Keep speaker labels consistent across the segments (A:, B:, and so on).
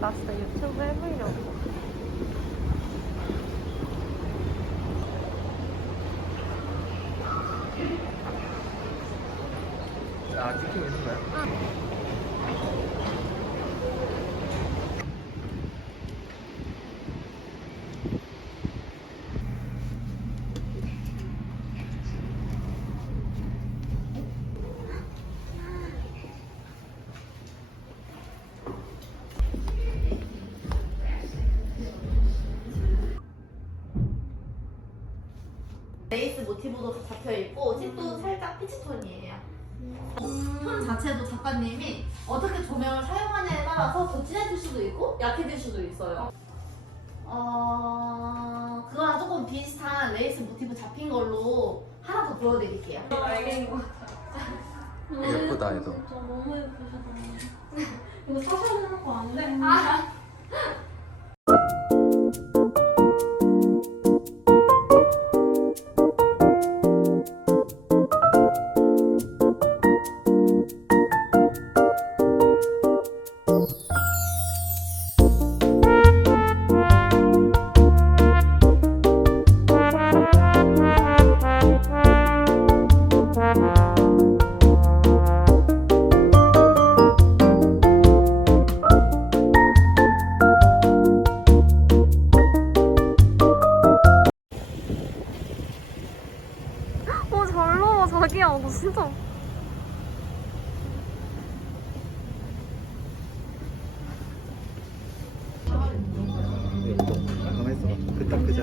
A: 났어 유튜브 해보려고.
B: 아 찍히고 있는 거야?
C: 레이스 모티브도 잡혀 있고 색도 살짝 피치 톤이에요. 톤 자체도 작가님이 어떻게 조명을 사용하냐에 따라서 더 진해질 수도 있고 약해질 수도 있어요. 어 그거랑 조금 비슷한 레이스 모티브 잡힌 걸로 하나 더 보여드릴게요.
B: 예쁘다 얘도
D: 너무 예쁘시다. 이거 사셔야 되는 거 아니에요?
A: 어, 자기야. 너 진짜.
B: 가만 있어봐 그딱 그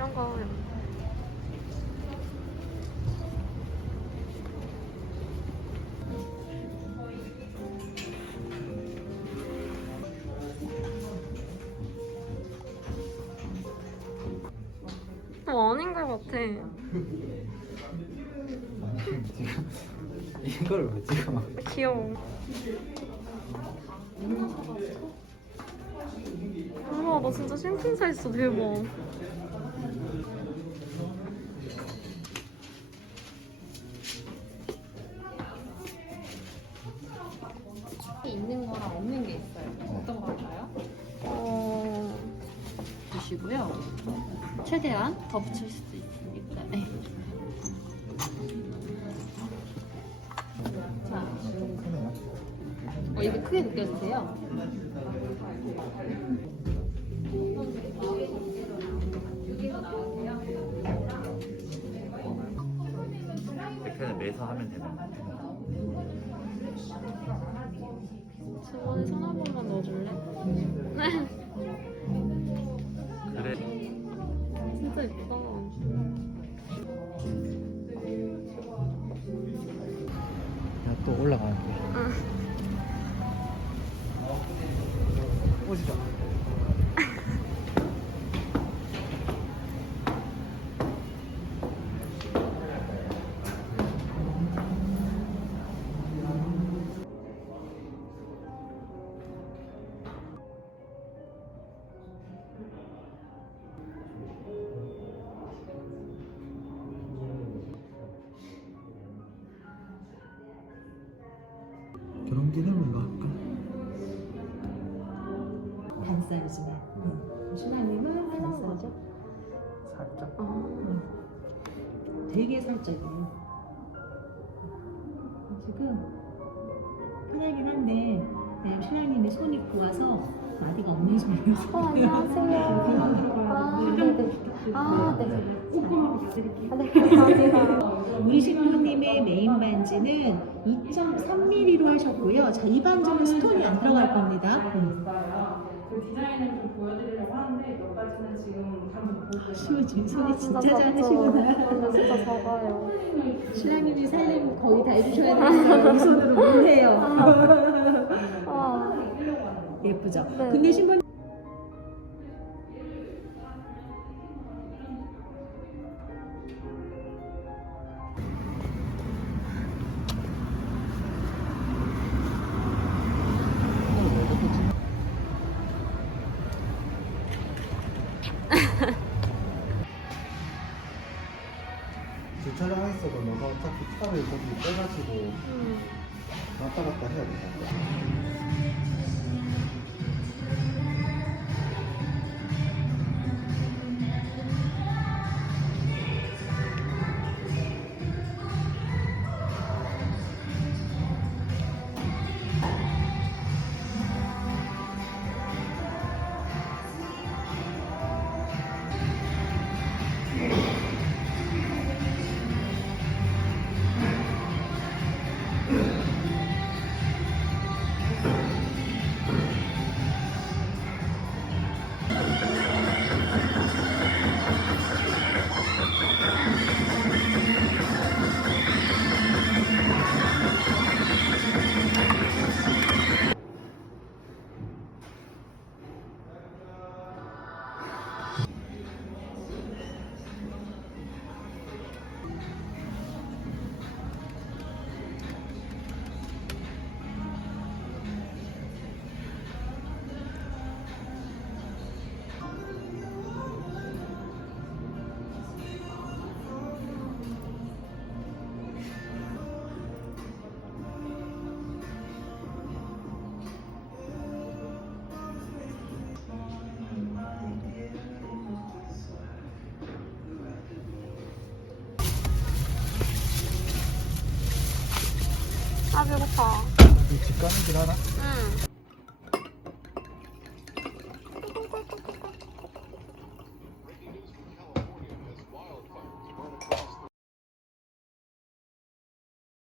A: 이런 거. 어, 아닌 것 같아.
B: 이걸 왜 찍어
A: 귀여워. 우와, 나 진짜 심쿵사 했어, 대박.
D: 있는 거랑 없는 게 있어요. 어떤 거 할까요?
A: 어,
D: 주시고요. 최대한 더 붙일 수도 있으니까. 네. 자, 어, 이거 크게 느껴지세요?
B: 이렇게 매서 하면 되는 거
A: 저번
B: 오시죠 결혼 기념일로
E: 반 사이즈네. 신랑님은 반 사이즈.
B: 살짝
E: 되게 살짝이에요. 지금 편하긴 한데 네, 신랑님의 손이 고와서 마디가 없는 손이어서.
A: 어, 안녕하세요. 아, 네 네. 아, 네. 아, 네, 감사합니다.
E: 우리 신부님의 메인 반지는 2.3mm로 하셨고요. 자, 이 반지는 스톤이 안 들어갈 겁니다.
F: 그 디자인을 좀 보여드리려고 하는데 몇 가지는 지금 한번
E: 손이
A: 아,
E: 진짜. 잘하시구나.
A: 아, 진짜 작아요.
E: 신랑님이 살림 거의 다 해주셔야 되니까 이 손으로 못 해요.
A: 아,
E: 예쁘죠?
A: 네.
E: 근데 신부님
B: 거기 빼가지고
A: 음.
B: 왔다 갔다
A: 아, 배고파.
B: 집 가는 길 하나?
A: 응.